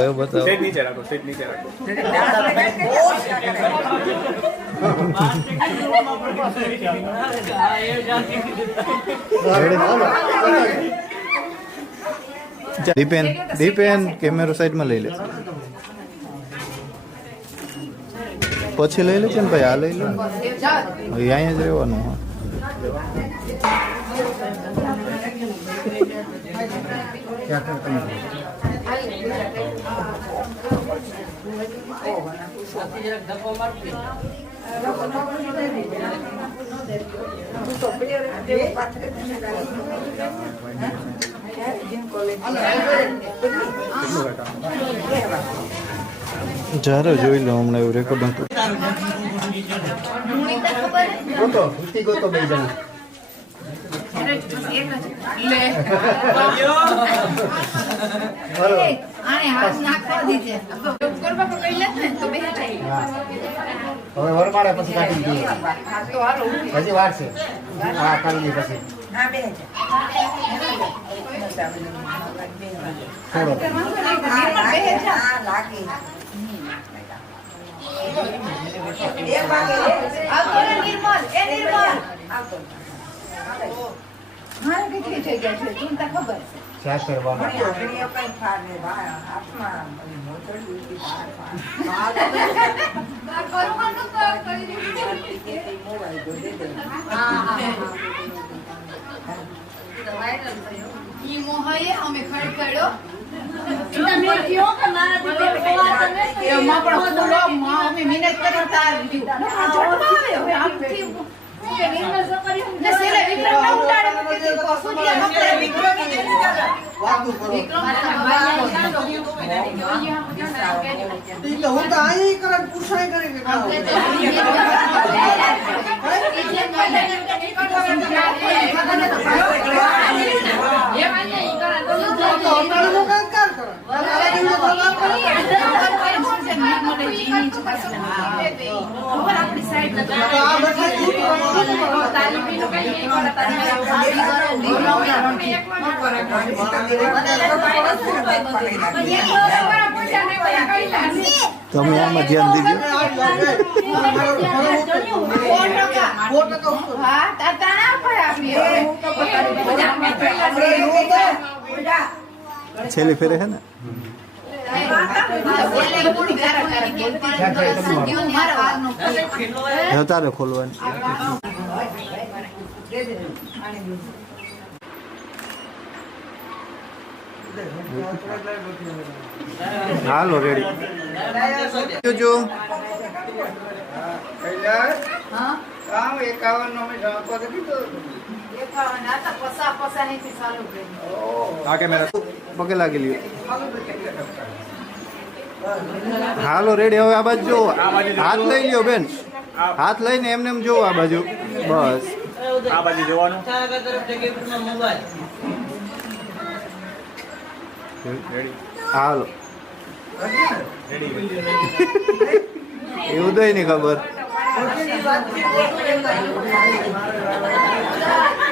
કયો બતાવો સેટ નીચે રાખો સેટ નીચે રાખો દીપેન દીપેન કેમેરો સાઈડમાં લઈ લે પછી લઈ લે છે ને ભાઈ આ લઈ લે ને. હવે અહીંયા જ રહેવાનું હા જ્યારે જોઈ લો હમણાં એવું રેકોર્ડ ભૂતી ગોતો બે જણા બરોબર આને હાથ નાખવા દીધે કરવા પણ કઈ લેત ને તો બે જાય હા હવે વરમાળે પછી કાઢી દઈએ તો હાલો હજી વાર છે હા કાઢી પછી થોડો આવતો ને નિર્મલ એ નિર્મલ મારે કેટલી થઈ ગયા છે ચિંતા ખબર છે ચા કરવાનો કરવાનું તો કરી દીધું. ઈ મોહએ અમે ખડ કર્યો એમાં પણ ફૂલો માં અમે મહેનત કરી તાર દીધું. આ ઝટમાં આવે હવે આમથી ને સેલે વિક્રમ ના ઉડાડે મૂકી દીધો. સૂર્ય મકરે વિક્રમ હું તો અહીં કરે પૂછાય કરે કે અટાણું કામ કામ કરે તો આ બધા જૂઠ તમે આમાં ધ્યાન દીધું છેલ્લી ફેરે હે ને? તારે ખોલવાની હાલો રેડી જોજો કામ એકાવન નો મેં કીધું પગે લાગી લ્યો. હાલો રેડી હવે આ બાજુ જો હાથ લઈ લ્યો બેન. હાથ લઈને એમને એમ જોવો આ બાજુ. બસ. આ બાજુ જોવાનું. હાલો. એવું તો નહીં ખબર.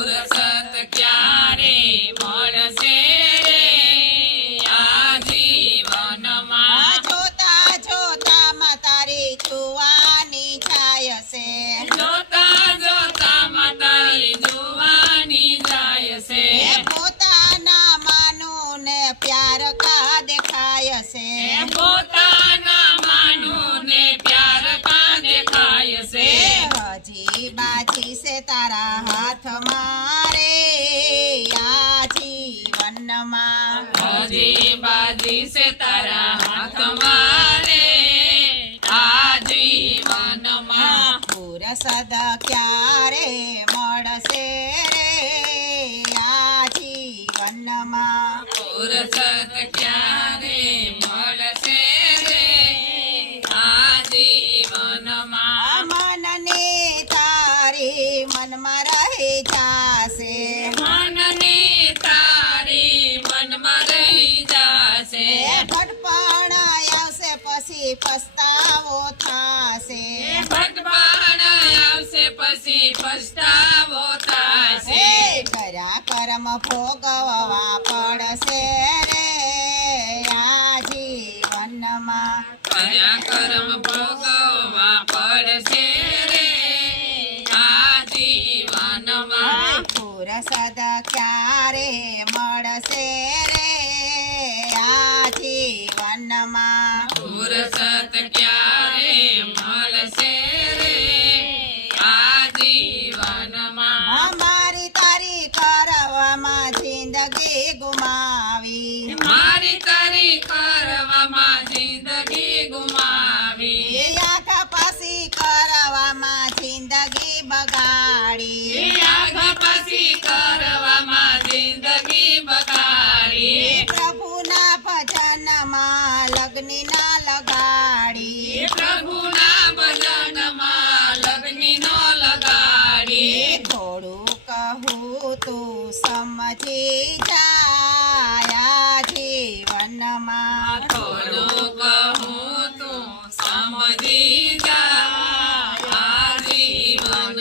આ बाची से तारा हाथ मारे आजीवन माजी बाजी से तारा हाथ मारे आजीवन मा पूरा सदा क्या रे मोड़ से રહી જાશે મનને તારી મનમાં રહી જાશે. ભટપણ આવશે પછી પસ્તાવો થાશે. ભટપણ આવશે પછી પસ્તાવો થશે. કર્યા કર્મ ભોગવવા પડશે રે આ જીવનમાં. કર્યા કર્મ ભોગવવા પુરસદ ક્યારે મળશે રે? આ જીવનમાં. પુરસદ ક્યારે મળશે રે? આ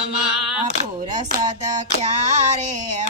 જીવનમાં પુરસદ ક્યારે